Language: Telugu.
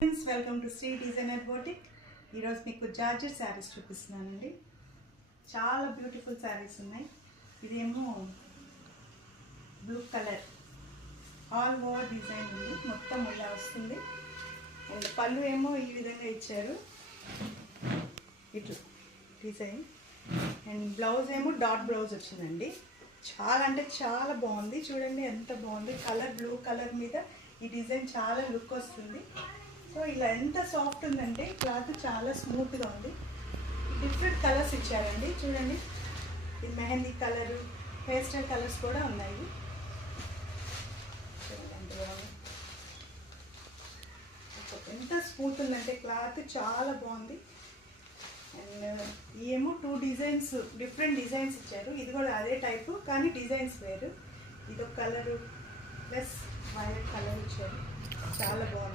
Friends, welcome to Shri designer boutique. ఈరోజు మీకు జార్జెట్ శారీస్ చూపిస్తున్నానండి. చాలా బ్యూటిఫుల్ శారీస్ ఉన్నాయి. ఇదేమో blue colour all over design ఉంది, మొత్తం ఇలా వస్తుంది. అండ్ పళ్ళు ఏమో ఈ విధంగా ఇచ్చారు, ఇట్లా డిజైన్. అండ్ బ్లౌజ్ ఏమో డాట్ బ్లౌజ్ వచ్చిందండి. చాలా అంటే చాలా బాగుంది. చూడండి ఎంత బాగుంది. కలర్ బ్లూ కలర్ మీద ఈ డిజైన్ చాలా లుక్ వస్తుంది. సో ఇలా ఎంత సాఫ్ట్ ఉందంటే క్లాత్ చాలా స్మూత్గా ఉంది. డిఫరెంట్ కలర్స్ ఇచ్చారండి. చూడండి, ఇది mehndi colour, hair style colours కూడా ఉన్నాయి. ఎంత స్మూత్ ఉందంటే క్లాత్ చాలా బాగుంది. అండ్ ఏమో 2 డిజైన్స్, డిఫరెంట్ డిజైన్స్ ఇచ్చారు. ఇది కూడా అదే టైపు కానీ డిజైన్స్ వేరు. ఇదొక కలరు ప్లస్ వైలెట్ కలర్ ఇచ్చారు. చాలా బాగుంది.